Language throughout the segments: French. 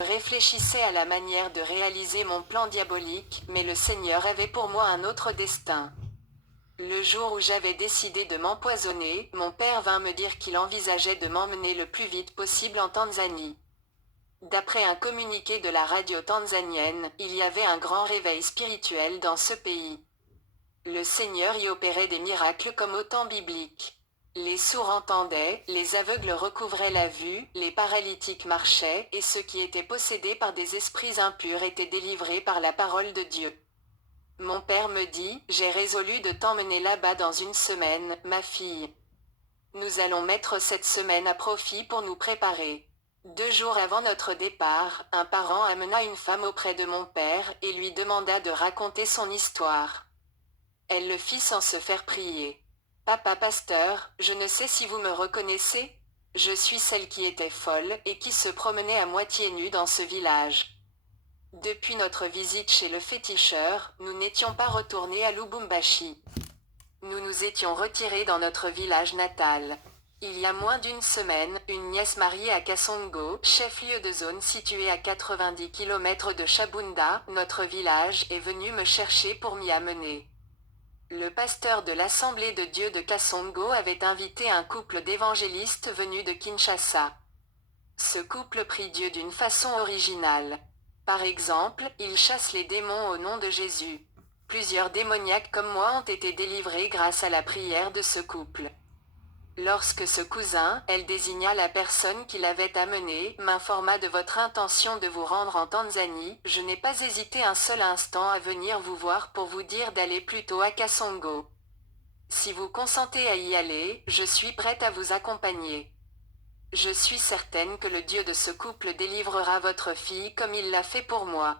Je réfléchissais à la manière de réaliser mon plan diabolique, mais le Seigneur avait pour moi un autre destin. Le jour où j'avais décidé de m'empoisonner, mon père vint me dire qu'il envisageait de m'emmener le plus vite possible en Tanzanie. D'après un communiqué de la radio tanzanienne, il y avait un grand réveil spirituel dans ce pays. Le Seigneur y opérait des miracles comme au temps biblique. Les sourds entendaient, les aveugles recouvraient la vue, les paralytiques marchaient, et ceux qui étaient possédés par des esprits impurs étaient délivrés par la parole de Dieu. Mon père me dit, j'ai résolu de t'emmener là-bas dans une semaine, ma fille. Nous allons mettre cette semaine à profit pour nous préparer. 2 jours avant notre départ, un parent amena une femme auprès de mon père et lui demanda de raconter son histoire. Elle le fit sans se faire prier. Papa pasteur, je ne sais si vous me reconnaissez. Je suis celle qui était folle et qui se promenait à moitié nue dans ce village. Depuis notre visite chez le féticheur, nous n'étions pas retournés à Lubumbashi. Nous nous étions retirés dans notre village natal. Il y a moins d'une semaine, une nièce mariée à Kasongo, chef-lieu de zone situé à 90 km de Chabunda, notre village, est venue me chercher pour m'y amener. Le pasteur de l'Assemblée de Dieu de Kasongo avait invité un couple d'évangélistes venus de Kinshasa. Ce couple prie Dieu d'une façon originale. Par exemple, il chasse les démons au nom de Jésus. Plusieurs démoniaques comme moi ont été délivrés grâce à la prière de ce couple. Lorsque ce cousin, elle désigna la personne qui l'avait amené, m'informa de votre intention de vous rendre en Tanzanie, je n'ai pas hésité un seul instant à venir vous voir pour vous dire d'aller plutôt à Kasongo. Si vous consentez à y aller, je suis prête à vous accompagner. Je suis certaine que le Dieu de ce couple délivrera votre fille comme il l'a fait pour moi.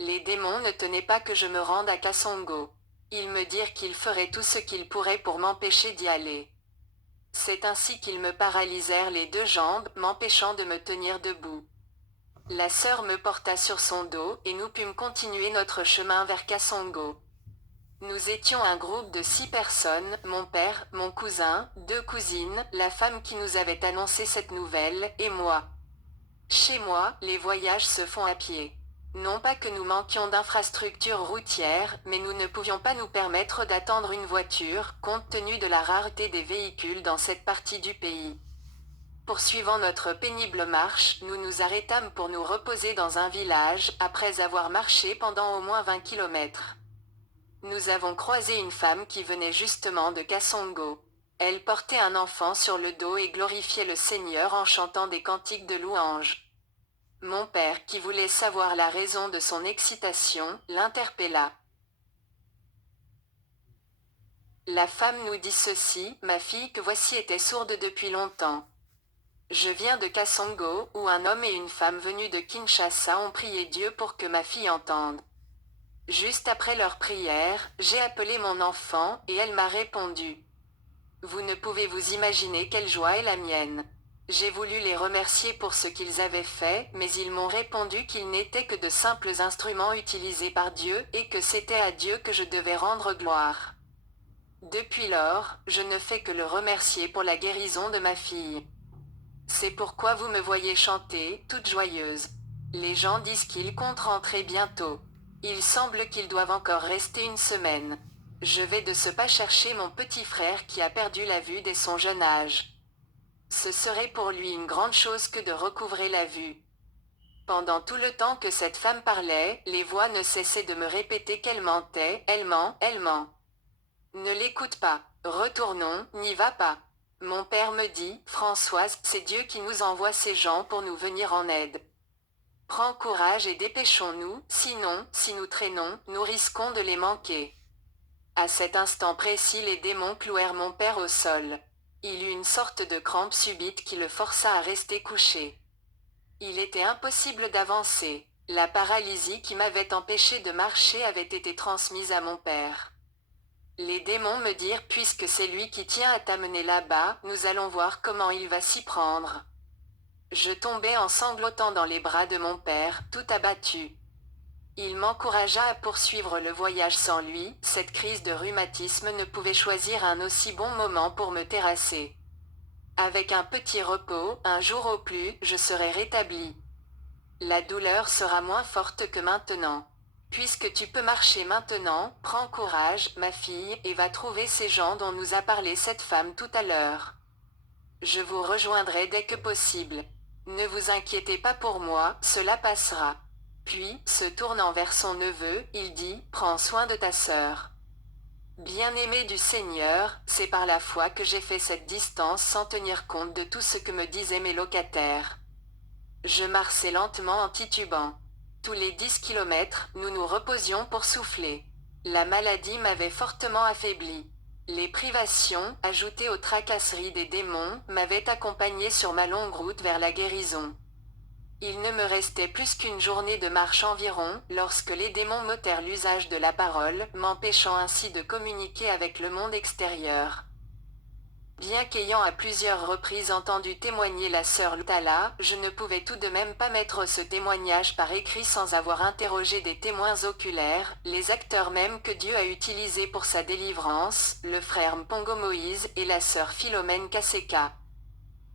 Les démons ne tenaient pas que je me rende à Kasongo. Ils me dirent qu'ils feraient tout ce qu'ils pourraient pour m'empêcher d'y aller. C'est ainsi qu'ils me paralysèrent les 2 jambes, m'empêchant de me tenir debout. La sœur me porta sur son dos, et nous pûmes continuer notre chemin vers Kasongo. Nous étions un groupe de 6 personnes, mon père, mon cousin, 2 cousines, la femme qui nous avait annoncé cette nouvelle, et moi. Chez moi, les voyages se font à pied. Non pas que nous manquions d'infrastructures routières, mais nous ne pouvions pas nous permettre d'attendre une voiture, compte tenu de la rareté des véhicules dans cette partie du pays. Poursuivant notre pénible marche, nous nous arrêtâmes pour nous reposer dans un village, après avoir marché pendant au moins 20 kilomètres. Nous avons croisé une femme qui venait justement de Kasongo. Elle portait un enfant sur le dos et glorifiait le Seigneur en chantant des cantiques de louange. Mon père, qui voulait savoir la raison de son excitation, l'interpella. La femme nous dit ceci, ma fille que voici était sourde depuis longtemps. Je viens de Kasongo, où un homme et une femme venus de Kinshasa ont prié Dieu pour que ma fille entende. Juste après leur prière, j'ai appelé mon enfant, et elle m'a répondu. Vous ne pouvez vous imaginer quelle joie est la mienne. J'ai voulu les remercier pour ce qu'ils avaient fait, mais ils m'ont répondu qu'ils n'étaient que de simples instruments utilisés par Dieu, et que c'était à Dieu que je devais rendre gloire. Depuis lors, je ne fais que le remercier pour la guérison de ma fille. C'est pourquoi vous me voyez chanter, toute joyeuse. Les gens disent qu'ils comptent rentrer bientôt. Il semble qu'ils doivent encore rester une semaine. Je vais de ce pas chercher mon petit frère qui a perdu la vue dès son jeune âge. Ce serait pour lui une grande chose que de recouvrer la vue. Pendant tout le temps que cette femme parlait, les voix ne cessaient de me répéter qu'elle mentait, elle ment, elle ment. Ne l'écoute pas, retournons, n'y va pas. Mon père me dit, Françoise, c'est Dieu qui nous envoie ces gens pour nous venir en aide. Prends courage et dépêchons-nous, sinon, si nous traînons, nous risquons de les manquer. À cet instant précis, les démons clouèrent mon père au sol. Il eut une sorte de crampe subite qui le força à rester couché. Il était impossible d'avancer. La paralysie qui m'avait empêché de marcher avait été transmise à mon père. Les démons me dirent, puisque c'est lui qui tient à t'amener là-bas, nous allons voir comment il va s'y prendre. Je tombai en sanglotant dans les bras de mon père, tout abattu. Il m'encouragea à poursuivre le voyage sans lui, cette crise de rhumatisme ne pouvait choisir un aussi bon moment pour me terrasser. Avec un petit repos, un jour au plus, je serais rétabli. La douleur sera moins forte que maintenant. Puisque tu peux marcher maintenant, prends courage, ma fille, et va trouver ces gens dont nous a parlé cette femme tout à l'heure. Je vous rejoindrai dès que possible. Ne vous inquiétez pas pour moi, cela passera. Puis, se tournant vers son neveu, il dit, prends soin de ta sœur. Bien-aimé du Seigneur, c'est par la foi que j'ai fait cette distance sans tenir compte de tout ce que me disaient mes locataires. Je marchais lentement en titubant. Tous les 10 kilomètres, nous nous reposions pour souffler. La maladie m'avait fortement affaibli. Les privations, ajoutées aux tracasseries des démons, m'avaient accompagné sur ma longue route vers la guérison. Il ne me restait plus qu'une journée de marche environ, lorsque les démons m'ôtèrent l'usage de la parole, m'empêchant ainsi de communiquer avec le monde extérieur. Bien qu'ayant à plusieurs reprises entendu témoigner la sœur Lutala, je ne pouvais tout de même pas mettre ce témoignage par écrit sans avoir interrogé des témoins oculaires, les acteurs même que Dieu a utilisés pour sa délivrance, le frère Mpongo Moïse et la sœur Philomène Kaseka.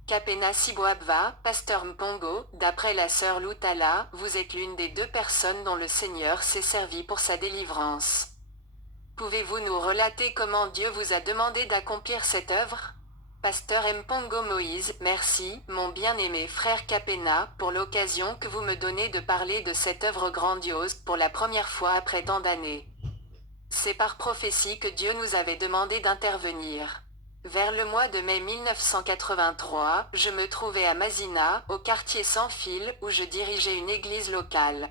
Kapena Siboabva, pasteur Mpongo, d'après la sœur Lutala, vous êtes l'une des 2 personnes dont le Seigneur s'est servi pour sa délivrance. Pouvez-vous nous relater comment Dieu vous a demandé d'accomplir cette œuvre? Pasteur Mpongo Moïse, merci, mon bien-aimé frère Kapena, pour l'occasion que vous me donnez de parler de cette œuvre grandiose pour la première fois après tant d'années. C'est par prophétie que Dieu nous avait demandé d'intervenir. Vers le mois de mai 1983, je me trouvais à Masina, au quartier Sans Fil, où je dirigeais une église locale.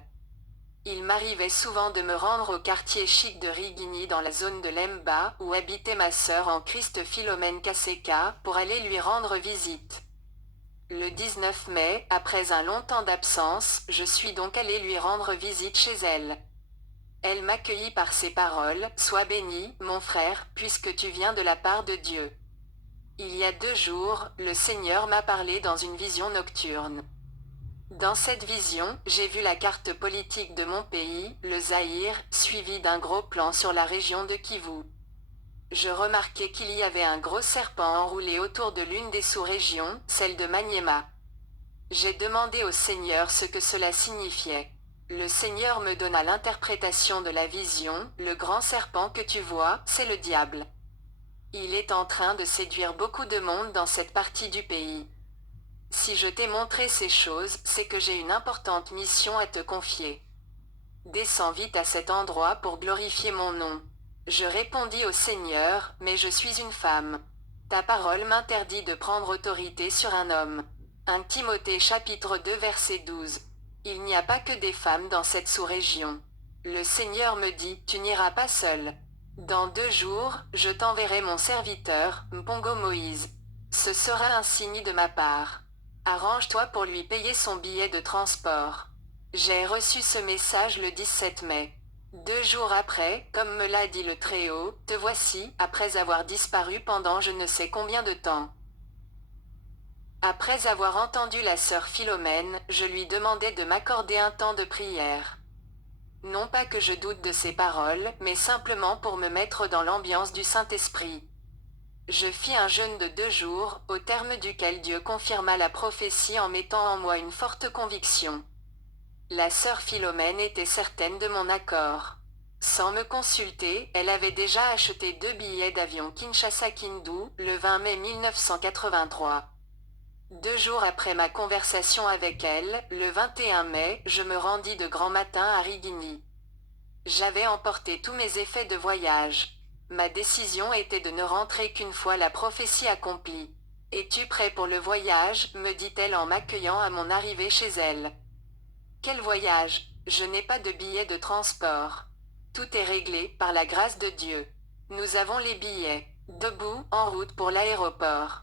Il m'arrivait souvent de me rendre au quartier chic de Rigini dans la zone de Lemba, où habitait ma sœur en Christ Philomène Kaseka, pour aller lui rendre visite. Le 19 mai, après un long temps d'absence, je suis donc allé lui rendre visite chez elle. Elle m'accueillit par ces paroles, sois béni, mon frère, puisque tu viens de la part de Dieu. Il y a 2 jours, le Seigneur m'a parlé dans une vision nocturne. Dans cette vision, j'ai vu la carte politique de mon pays, le Zaïre, suivie d'un gros plan sur la région de Kivu. Je remarquai qu'il y avait un gros serpent enroulé autour de l'une des sous-régions, celle de Maniema. J'ai demandé au Seigneur ce que cela signifiait. Le Seigneur me donna l'interprétation de la vision, le grand serpent que tu vois, c'est le diable. Il est en train de séduire beaucoup de monde dans cette partie du pays. Si je t'ai montré ces choses, c'est que j'ai une importante mission à te confier. Descends vite à cet endroit pour glorifier mon nom. Je répondis au Seigneur, mais je suis une femme. Ta parole m'interdit de prendre autorité sur un homme. 1 Timothée chapitre 2 verset 12. Il n'y a pas que des femmes dans cette sous-région. Le Seigneur me dit, tu n'iras pas seul. Dans 2 jours, je t'enverrai mon serviteur, Mpongo Moïse. Ce sera un signe de ma part. Arrange-toi pour lui payer son billet de transport. J'ai reçu ce message le 17 mai. 2 jours après, comme me l'a dit le Très-Haut, te voici, après avoir disparu pendant je ne sais combien de temps. Après avoir entendu la sœur Philomène, je lui demandai de m'accorder un temps de prière. Non pas que je doute de ses paroles, mais simplement pour me mettre dans l'ambiance du Saint-Esprit. Je fis un jeûne de 2 jours, au terme duquel Dieu confirma la prophétie en mettant en moi une forte conviction. La sœur Philomène était certaine de mon accord. Sans me consulter, elle avait déjà acheté 2 billets d'avion Kinshasa-Kindu, le 20 mai 1983. 2 jours après ma conversation avec elle, le 21 mai, je me rendis de grand matin à Rigini. J'avais emporté tous mes effets de voyage. Ma décision était de ne rentrer qu'une fois la prophétie accomplie. Es-tu prêt pour le voyage, me dit-elle en m'accueillant à mon arrivée chez elle. Quel voyage? Je n'ai pas de billet de transport. Tout est réglé, par la grâce de Dieu. Nous avons les billets. Debout, en route pour l'aéroport.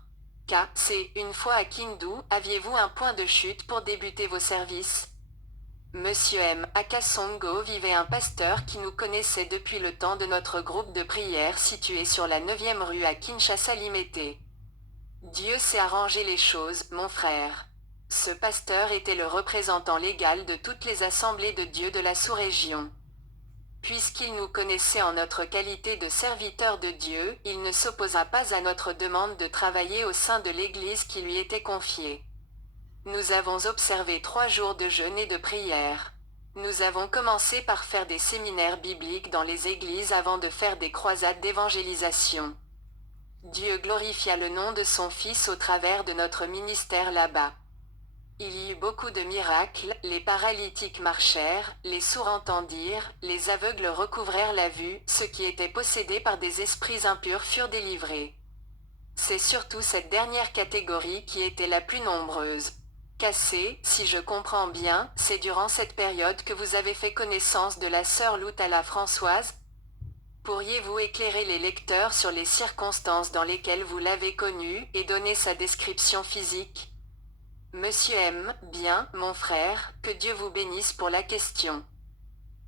C'est, une fois à Kindu, aviez-vous un point de chute pour débuter vos services? Monsieur M. Akasongo vivait un pasteur qui nous connaissait depuis le temps de notre groupe de prière situé sur la 9e rue à Kinshasa-Limete. Dieu s'est arrangé les choses, mon frère. Ce pasteur était le représentant légal de toutes les assemblées de Dieu de la sous-région. Puisqu'il nous connaissait en notre qualité de serviteurs de Dieu, il ne s'opposa pas à notre demande de travailler au sein de l'Église qui lui était confiée. Nous avons observé 3 jours de jeûne et de prière. Nous avons commencé par faire des séminaires bibliques dans les églises avant de faire des croisades d'évangélisation. Dieu glorifia le nom de son Fils au travers de notre ministère là-bas. Il y eut beaucoup de miracles, les paralytiques marchèrent, les sourds entendirent, les aveugles recouvrèrent la vue, ceux qui étaient possédés par des esprits impurs furent délivrés. C'est surtout cette dernière catégorie qui était la plus nombreuse. Cassé, si je comprends bien, c'est durant cette période que vous avez fait connaissance de la sœur Loutala Françoise? Pourriez-vous éclairer les lecteurs sur les circonstances dans lesquelles vous l'avez connue et donner sa description physique? Monsieur M. Bien, mon frère, que Dieu vous bénisse pour la question.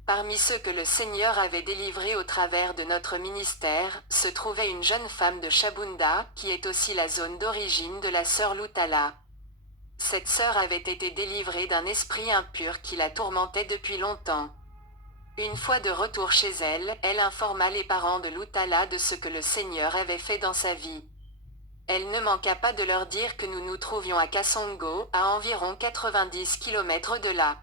Parmi ceux que le Seigneur avait délivrés au travers de notre ministère, se trouvait une jeune femme de Chabunda, qui est aussi la zone d'origine de la sœur Loutala. Cette sœur avait été délivrée d'un esprit impur qui la tourmentait depuis longtemps. Une fois de retour chez elle, elle informa les parents de Loutala de ce que le Seigneur avait fait dans sa vie. Elle ne manqua pas de leur dire que nous nous trouvions à Kasongo, à environ 90 km de là.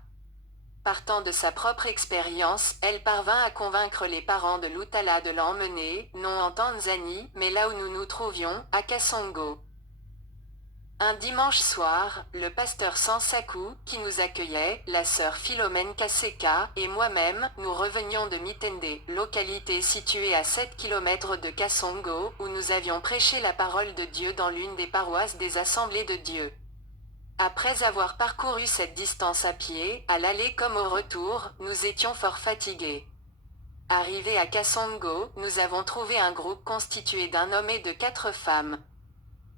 Partant de sa propre expérience, elle parvint à convaincre les parents de Loutala de l'emmener, non en Tanzanie, mais là où nous nous trouvions, à Kasongo. Un dimanche soir, le pasteur Sansaku, qui nous accueillait, la sœur Philomène Kaseka, et moi-même, nous revenions de Mitende, localité située à 7 km de Kasongo, où nous avions prêché la parole de Dieu dans l'une des paroisses des Assemblées de Dieu. Après avoir parcouru cette distance à pied, à l'aller comme au retour, nous étions fort fatigués. Arrivés à Kasongo, nous avons trouvé un groupe constitué d'un homme et de 4 femmes.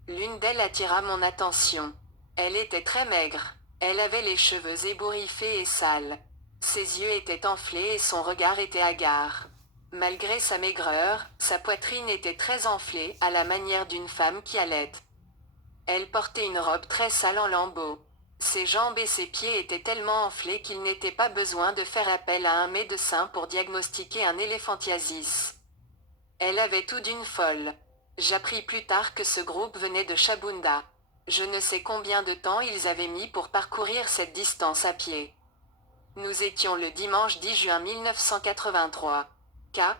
L'une d'elles attira mon attention. Elle était très maigre. Elle avait les cheveux ébouriffés et sales. Ses yeux étaient enflés et son regard était hagard. Malgré sa maigreur, sa poitrine était très enflée, à la manière d'une femme qui allait. Elle portait une robe très sale en lambeaux. Ses jambes et ses pieds étaient tellement enflés qu'il n'était pas besoin de faire appel à un médecin pour diagnostiquer un éléphantiasis. Elle avait tout d'une folle. J'appris plus tard que ce groupe venait de Chabunda. Je ne sais combien de temps ils avaient mis pour parcourir cette distance à pied. Nous étions le dimanche 10 juin 1983.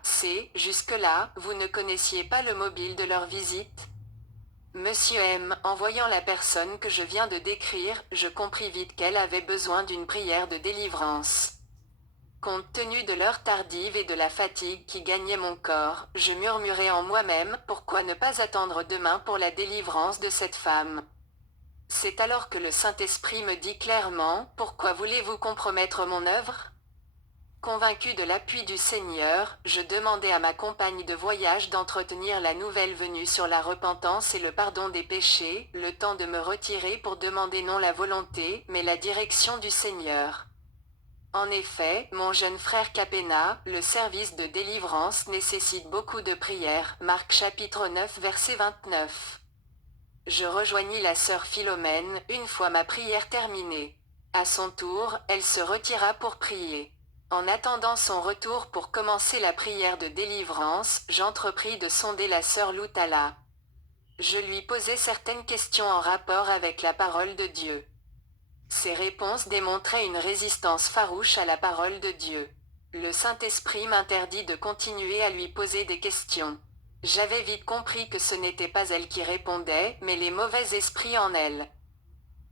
C. Jusque-là, vous ne connaissiez pas le mobile de leur visite? Monsieur M. En voyant la personne que je viens de décrire, je compris vite qu'elle avait besoin d'une prière de délivrance. Compte tenu de l'heure tardive et de la fatigue qui gagnait mon corps, je murmurai en moi-même, pourquoi ne pas attendre demain pour la délivrance de cette femme? C'est alors que le Saint-Esprit me dit clairement, pourquoi voulez-vous compromettre mon œuvre? Convaincu de l'appui du Seigneur, je demandai à ma compagne de voyage d'entretenir la nouvelle venue sur la repentance et le pardon des péchés, le temps de me retirer pour demander non la volonté, mais la direction du Seigneur. En effet, mon jeune frère Capena, le service de délivrance nécessite beaucoup de prières. Marc chapitre 9 verset 29. Je rejoignis la sœur Philomène, une fois ma prière terminée. À son tour, elle se retira pour prier. En attendant son retour pour commencer la prière de délivrance, j'entrepris de sonder la sœur Loutala. Je lui posai certaines questions en rapport avec la parole de Dieu. Ses réponses démontraient une résistance farouche à la parole de Dieu. Le Saint-Esprit m'interdit de continuer à lui poser des questions. J'avais vite compris que ce n'était pas elle qui répondait, mais les mauvais esprits en elle.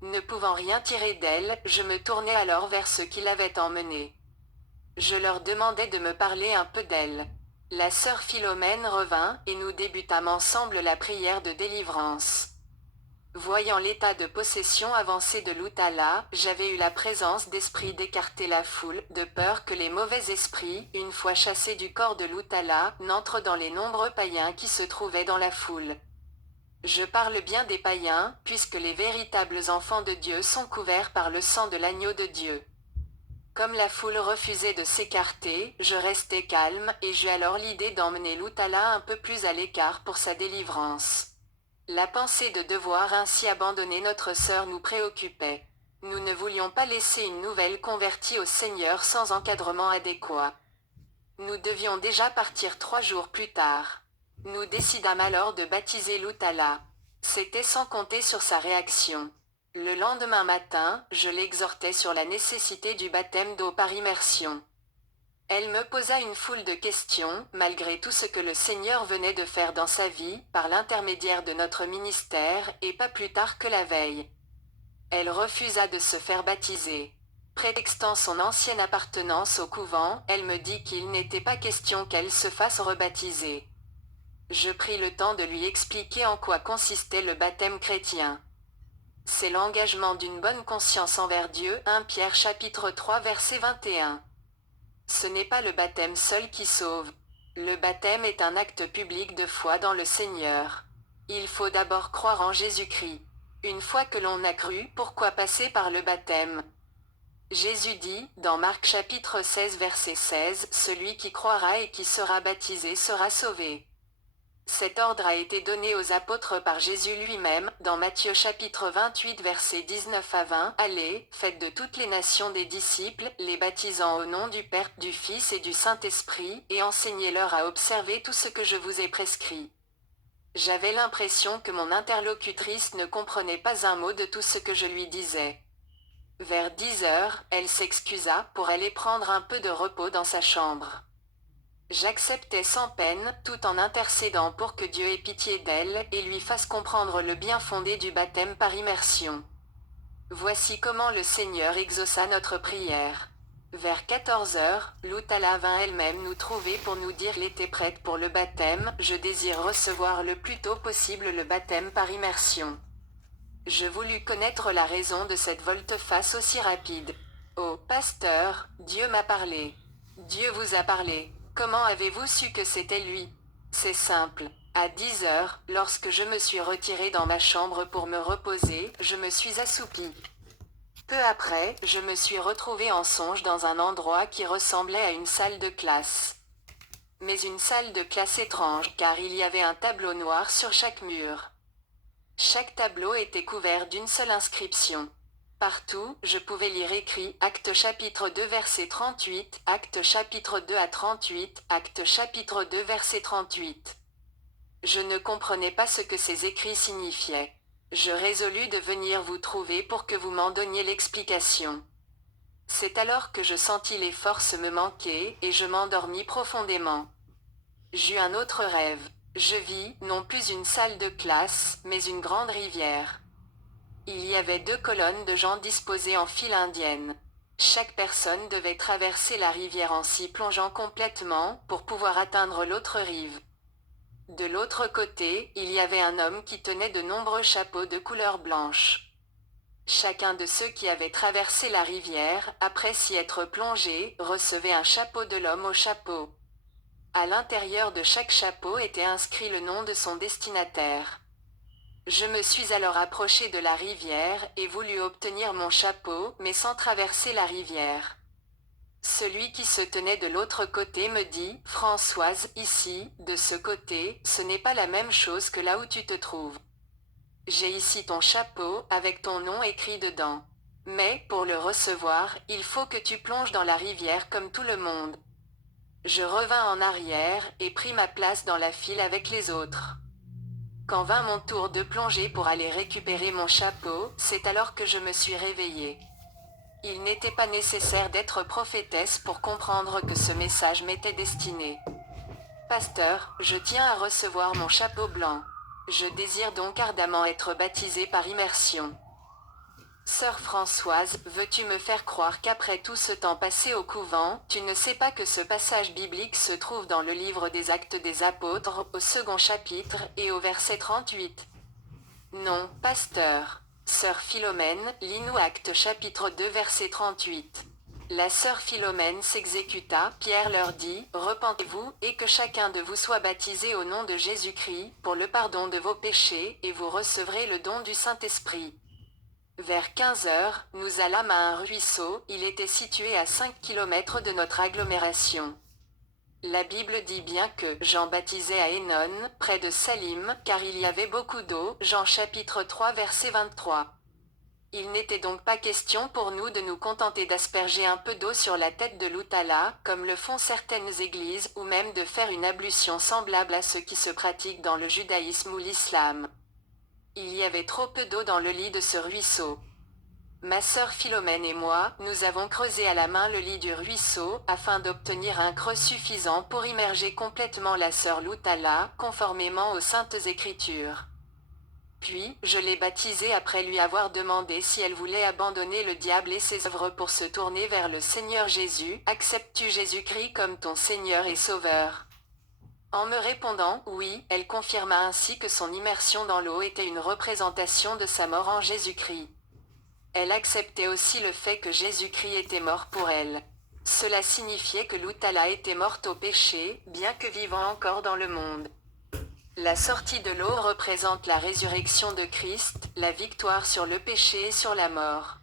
Ne pouvant rien tirer d'elle, je me tournai alors vers ceux qui l'avaient emmenée. Je leur demandai de me parler un peu d'elle. La sœur Philomène revint, et nous débutâmes ensemble la prière de délivrance. Voyant l'état de possession avancé de Loutala, j'avais eu la présence d'esprit d'écarter la foule, de peur que les mauvais esprits, une fois chassés du corps de Loutala, n'entrent dans les nombreux païens qui se trouvaient dans la foule. Je parle bien des païens, puisque les véritables enfants de Dieu sont couverts par le sang de l'agneau de Dieu. Comme la foule refusait de s'écarter, je restai calme, et j'eus alors l'idée d'emmener Loutala un peu plus à l'écart pour sa délivrance. La pensée de devoir ainsi abandonner notre sœur nous préoccupait. Nous ne voulions pas laisser une nouvelle convertie au Seigneur sans encadrement adéquat. Nous devions déjà partir 3 jours plus tard. Nous décidâmes alors de baptiser Loutala. C'était sans compter sur sa réaction. Le lendemain matin, je l'exhortai sur la nécessité du baptême d'eau par immersion. Elle me posa une foule de questions, malgré tout ce que le Seigneur venait de faire dans sa vie, par l'intermédiaire de notre ministère, et pas plus tard que la veille. Elle refusa de se faire baptiser. Prétextant son ancienne appartenance au couvent, elle me dit qu'il n'était pas question qu'elle se fasse rebaptiser. Je pris le temps de lui expliquer en quoi consistait le baptême chrétien. C'est l'engagement d'une bonne conscience envers Dieu, 1 Pierre chapitre 3 verset 21. Ce n'est pas le baptême seul qui sauve. Le baptême est un acte public de foi dans le Seigneur. Il faut d'abord croire en Jésus-Christ. Une fois que l'on a cru, pourquoi passer par le baptême? Jésus dit, dans Marc chapitre 16 verset 16, « Celui qui croira et qui sera baptisé sera sauvé ». Cet ordre a été donné aux apôtres par Jésus lui-même, dans Matthieu chapitre 28 versets 19 à 20, « Allez, faites de toutes les nations des disciples, les baptisant au nom du Père, du Fils et du Saint-Esprit, et enseignez-leur à observer tout ce que je vous ai prescrit. » J'avais l'impression que mon interlocutrice ne comprenait pas un mot de tout ce que je lui disais. Vers 10 heures, elle s'excusa pour aller prendre un peu de repos dans sa chambre. J'acceptais sans peine, tout en intercédant pour que Dieu ait pitié d'elle et lui fasse comprendre le bien fondé du baptême par immersion. Voici comment le Seigneur exauça notre prière. Vers 14 heures, Loutala vint elle-même nous trouver pour nous dire qu'elle était prête pour le baptême. Je désire recevoir le plus tôt possible le baptême par immersion. Je voulus connaître la raison de cette volte-face aussi rapide. Oh, pasteur, Dieu m'a parlé. Dieu vous a parlé. Comment avez-vous su que c'était lui? C'est simple. À 10 heures, lorsque je me suis retiré dans ma chambre pour me reposer, je me suis assoupi. Peu après, je me suis retrouvé en songe dans un endroit qui ressemblait à une salle de classe. Mais une salle de classe étrange, car il y avait un tableau noir sur chaque mur. Chaque tableau était couvert d'une seule inscription. Partout, je pouvais lire écrit Acte chapitre 2 verset 38, Acte chapitre 2 à 38, Acte chapitre 2 verset 38. Je ne comprenais pas ce que ces écrits signifiaient. Je résolus de venir vous trouver pour que vous m'en donniez l'explication. C'est alors que je sentis les forces me manquer, et je m'endormis profondément. J'eus un autre rêve. Je vis, non plus une salle de classe, mais une grande rivière. Il y avait 2 colonnes de gens disposées en file indienne. Chaque personne devait traverser la rivière en s'y plongeant complètement, pour pouvoir atteindre l'autre rive. De l'autre côté, il y avait un homme qui tenait de nombreux chapeaux de couleur blanche. Chacun de ceux qui avaient traversé la rivière, après s'y être plongé, recevait un chapeau de l'homme au chapeau. À l'intérieur de chaque chapeau était inscrit le nom de son destinataire. Je me suis alors approché de la rivière et voulu obtenir mon chapeau, mais sans traverser la rivière. Celui qui se tenait de l'autre côté me dit, « Françoise, ici, de ce côté, ce n'est pas la même chose que là où tu te trouves. J'ai ici ton chapeau, avec ton nom écrit dedans. Mais, pour le recevoir, il faut que tu plonges dans la rivière comme tout le monde. » Je revins en arrière, et pris ma place dans la file avec les autres. Quand vint mon tour de plonger pour aller récupérer mon chapeau, c'est alors que je me suis réveillée. Il n'était pas nécessaire d'être prophétesse pour comprendre que ce message m'était destiné. Pasteur, je tiens à recevoir mon chapeau blanc. Je désire donc ardemment être baptisée par immersion. Sœur Françoise, veux-tu me faire croire qu'après tout ce temps passé au couvent, tu ne sais pas que ce passage biblique se trouve dans le livre des Actes des Apôtres, au 2e chapitre, et au verset 38? Non, pasteur. Sœur Philomène, lis-nous Actes chapitre 2 verset 38. La sœur Philomène s'exécuta, Pierre leur dit, « Repentez-vous, et que chacun de vous soit baptisé au nom de Jésus-Christ, pour le pardon de vos péchés, et vous recevrez le don du Saint-Esprit. » Vers 15 heures, nous allâmes à un ruisseau, il était situé à 5 kilomètres de notre agglomération. La Bible dit bien que Jean baptisait à Hénon, près de Salim, car il y avait beaucoup d'eau, Jean chapitre 3 verset 23. Il n'était donc pas question pour nous de nous contenter d'asperger un peu d'eau sur la tête de Loutala, comme le font certaines églises, ou même de faire une ablution semblable à ce qui se pratique dans le judaïsme ou l'islam. Il y avait trop peu d'eau dans le lit de ce ruisseau. Ma sœur Philomène et moi, nous avons creusé à la main le lit du ruisseau, afin d'obtenir un creux suffisant pour immerger complètement la sœur Loutala, conformément aux Saintes Écritures. Puis, je l'ai baptisée après lui avoir demandé si elle voulait abandonner le diable et ses œuvres pour se tourner vers le Seigneur Jésus. Acceptes-tu Jésus-Christ comme ton Seigneur et Sauveur? En me répondant « oui », elle confirma ainsi que son immersion dans l'eau était une représentation de sa mort en Jésus-Christ. Elle acceptait aussi le fait que Jésus-Christ était mort pour elle. Cela signifiait que Loutala était morte au péché, bien que vivant encore dans le monde. La sortie de l'eau représente la résurrection de Christ, la victoire sur le péché et sur la mort.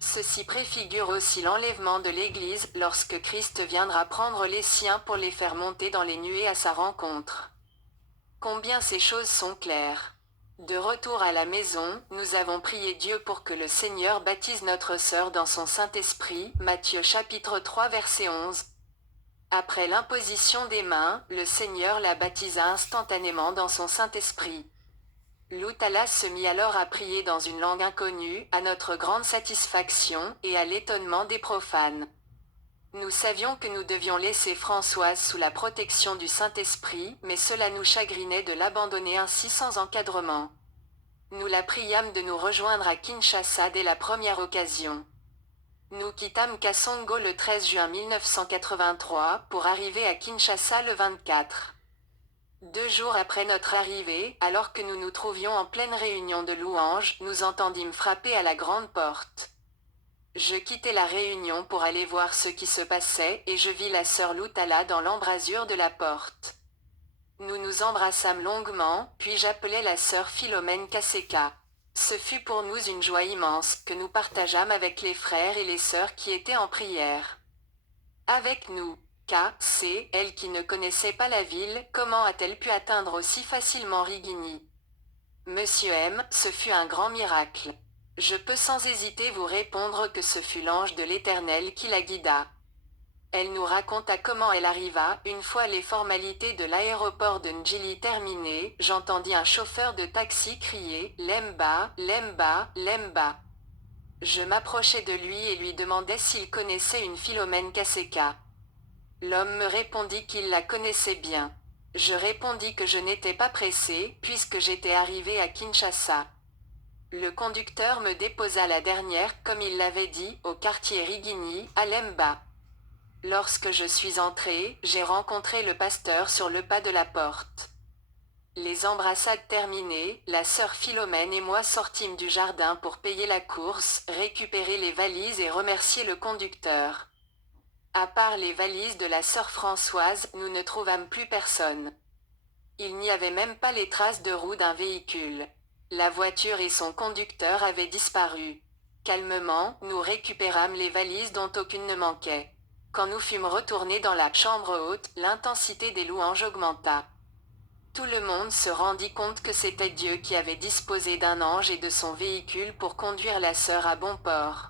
Ceci préfigure aussi l'enlèvement de l'Église, lorsque Christ viendra prendre les siens pour les faire monter dans les nuées à sa rencontre. Combien ces choses sont claires. De retour à la maison, nous avons prié Dieu pour que le Seigneur baptise notre sœur dans son Saint-Esprit, Matthieu chapitre 3 verset 11. Après l'imposition des mains, le Seigneur la baptisa instantanément dans son Saint-Esprit. Loutala se mit alors à prier dans une langue inconnue, à notre grande satisfaction, et à l'étonnement des profanes. Nous savions que nous devions laisser Françoise sous la protection du Saint-Esprit, mais cela nous chagrinait de l'abandonner ainsi sans encadrement. Nous la priâmes de nous rejoindre à Kinshasa dès la première occasion. Nous quittâmes Kasongo le 13 juin 1983 pour arriver à Kinshasa le 24. 2 jours après notre arrivée, alors que nous nous trouvions en pleine réunion de louanges, nous entendîmes frapper à la grande porte. Je quittai la réunion pour aller voir ce qui se passait, et je vis la sœur Loutala dans l'embrasure de la porte. Nous nous embrassâmes longuement, puis j'appelai la sœur Philomène Kaseka. Ce fut pour nous une joie immense, que nous partageâmes avec les frères et les sœurs qui étaient en prière. Avec nous, C, elle qui ne connaissait pas la ville, comment a-t-elle pu atteindre aussi facilement Rigini? Monsieur M, ce fut un grand miracle. Je peux sans hésiter vous répondre que ce fut l'ange de l'Éternel qui la guida. Elle nous raconta comment elle arriva. Une fois les formalités de l'aéroport de Ndjili terminées, j'entendis un chauffeur de taxi crier « Lemba, Lemba, Lemba ». Je m'approchai de lui et lui demandai s'il connaissait une Philomène Kaseka. L'homme me répondit qu'il la connaissait bien. Je répondis que je n'étais pas pressé, puisque j'étais arrivé à Kinshasa. Le conducteur me déposa la dernière, comme il l'avait dit, au quartier Rigini, à Lemba. Lorsque je suis entré, j'ai rencontré le pasteur sur le pas de la porte. Les embrassades terminées, la sœur Philomène et moi sortîmes du jardin pour payer la course, récupérer les valises et remercier le conducteur. À part les valises de la sœur Françoise, nous ne trouvâmes plus personne. Il n'y avait même pas les traces de roues d'un véhicule. La voiture et son conducteur avaient disparu. Calmement, nous récupérâmes les valises dont aucune ne manquait. Quand nous fûmes retournés dans la chambre haute, l'intensité des louanges augmenta. Tout le monde se rendit compte que c'était Dieu qui avait disposé d'un ange et de son véhicule pour conduire la sœur à bon port.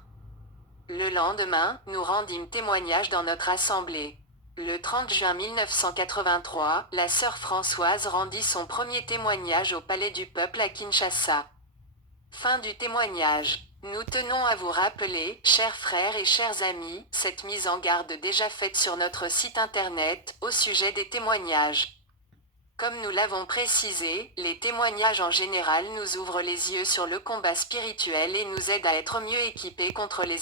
Le lendemain, nous rendîmes témoignage dans notre assemblée. Le 30 juin 1983, la sœur Françoise rendit son premier témoignage au Palais du Peuple à Kinshasa. Fin du témoignage. Nous tenons à vous rappeler, chers frères et chers amis, cette mise en garde déjà faite sur notre site internet, au sujet des témoignages. Comme nous l'avons précisé, les témoignages en général nous ouvrent les yeux sur le combat spirituel et nous aident à être mieux équipés contre les